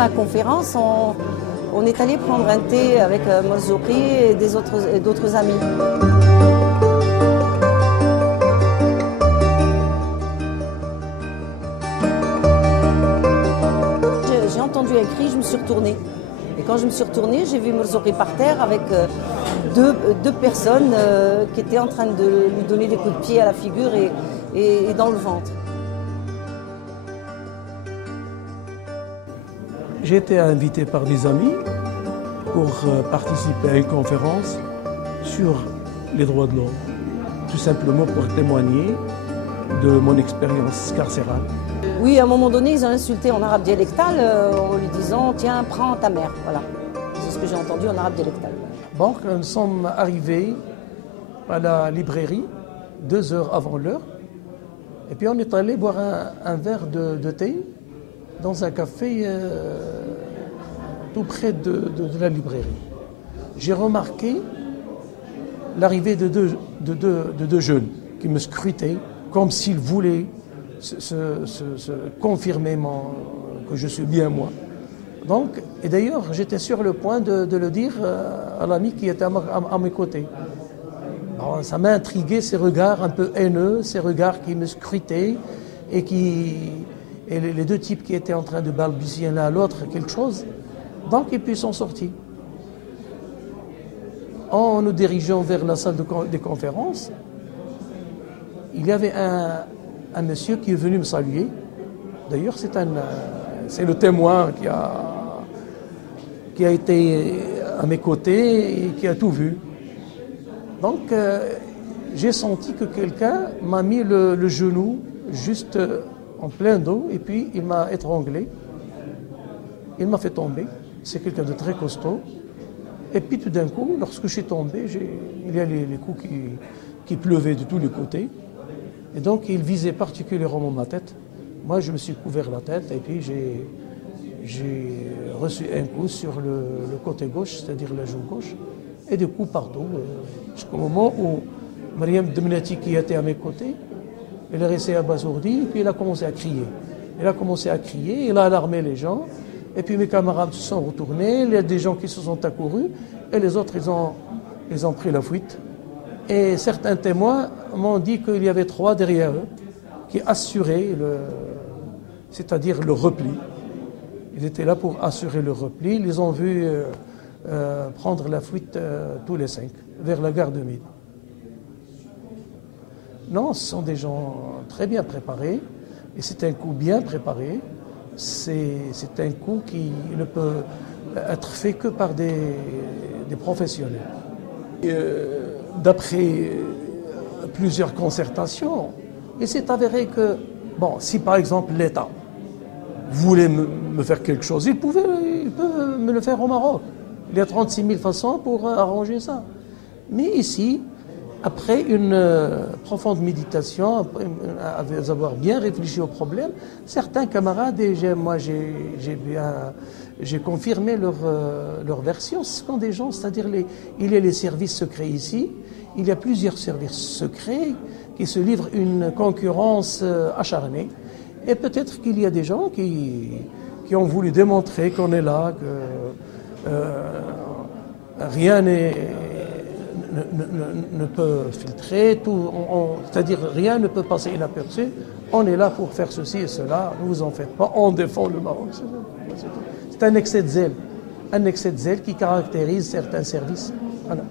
la conférence, on est allé prendre un thé avec Morzouki et d'autres amis. J'ai entendu un cri, je me suis retournée. Et quand je me suis retournée, j'ai vu Morzouki par terre avec deux personnes qui étaient en train de lui donner des coups de pied à la figure et dans le ventre. J'ai été invité par des amis pour participer à une conférence sur les droits de l'homme, tout simplement pour témoigner de mon expérience carcérale. Oui, à un moment donné, ils ont insulté en arabe dialectal en lui disant « Tiens, prends ta mère ». Voilà, c'est ce que j'ai entendu en arabe dialectal. Donc, nous sommes arrivés à la librairie 2 heures avant l'heure et puis on est allé boire un verre de thé dans un café tout près de la librairie. J'ai remarqué l'arrivée de deux jeunes qui me scrutaient comme s'ils voulaient se confirmer que je suis bien moi. Donc, et d'ailleurs, j'étais sur le point de le dire à l'ami qui était à mes côtés. Alors, ça m'a intrigué, ces regards un peu haineux, ces regards qui me scrutaient et les deux types qui étaient en train de balbutier l'un à l'autre quelque chose. Donc, et puis ils sont sortis. En nous dirigeant vers la salle des conférences, il y avait un monsieur qui est venu me saluer. D'ailleurs, c'est le témoin qui a été à mes côtés et qui a tout vu. Donc, j'ai senti que quelqu'un m'a mis le genou juste en plein dos et puis il m'a étranglé. Il m'a fait tomber. C'est quelqu'un de très costaud. Et puis tout d'un coup, lorsque je suis tombé, il y a les coups qui pleuvaient de tous les côtés. Et donc, il visait particulièrement ma tête. Moi, je me suis couvert la tête et puis j'ai reçu un coup sur le côté gauche, c'est-à-dire la joue gauche, et des coups partout. Jusqu'au moment où Mariam Demnati, qui était à mes côtés, elle est restée abasourdie et puis elle a commencé à crier. Elle a commencé à crier, elle a alarmé les gens. Et puis mes camarades se sont retournés, il y a des gens qui se sont accourus, et les autres, ils ont pris la fuite. Et certains témoins m'ont dit qu'il y avait 3 derrière eux qui assuraient c'est-à-dire le repli. Ils étaient là pour assurer le repli. Ils les ont vus prendre la fuite tous les 5 vers la gare de Mide. Non, ce sont des gens très bien préparés et c'est un coup bien préparé. C'est un coup qui ne peut être fait que par des professionnels. D'après plusieurs concertations, il s'est avéré que, bon, si par exemple l'État voulait me faire quelque chose, il peut me le faire au Maroc. Il y a 36 000 façons pour arranger ça. Mais ici, après une profonde méditation, après avoir bien réfléchi au problème, certains camarades, et j'ai confirmé leur version, ce sont des gens, c'est-à-dire il y a les services secrets ici, il y a plusieurs services secrets qui se livrent une concurrence acharnée. Et peut-être qu'il y a des gens qui ont voulu démontrer qu'on est là, que rien ne peut filtrer, c'est-à-dire rien ne peut passer inaperçu. On est là pour faire ceci et cela, ne vous en faites pas, on défend le Maroc. C'est un excès de zèle qui caractérise certains services. Voilà.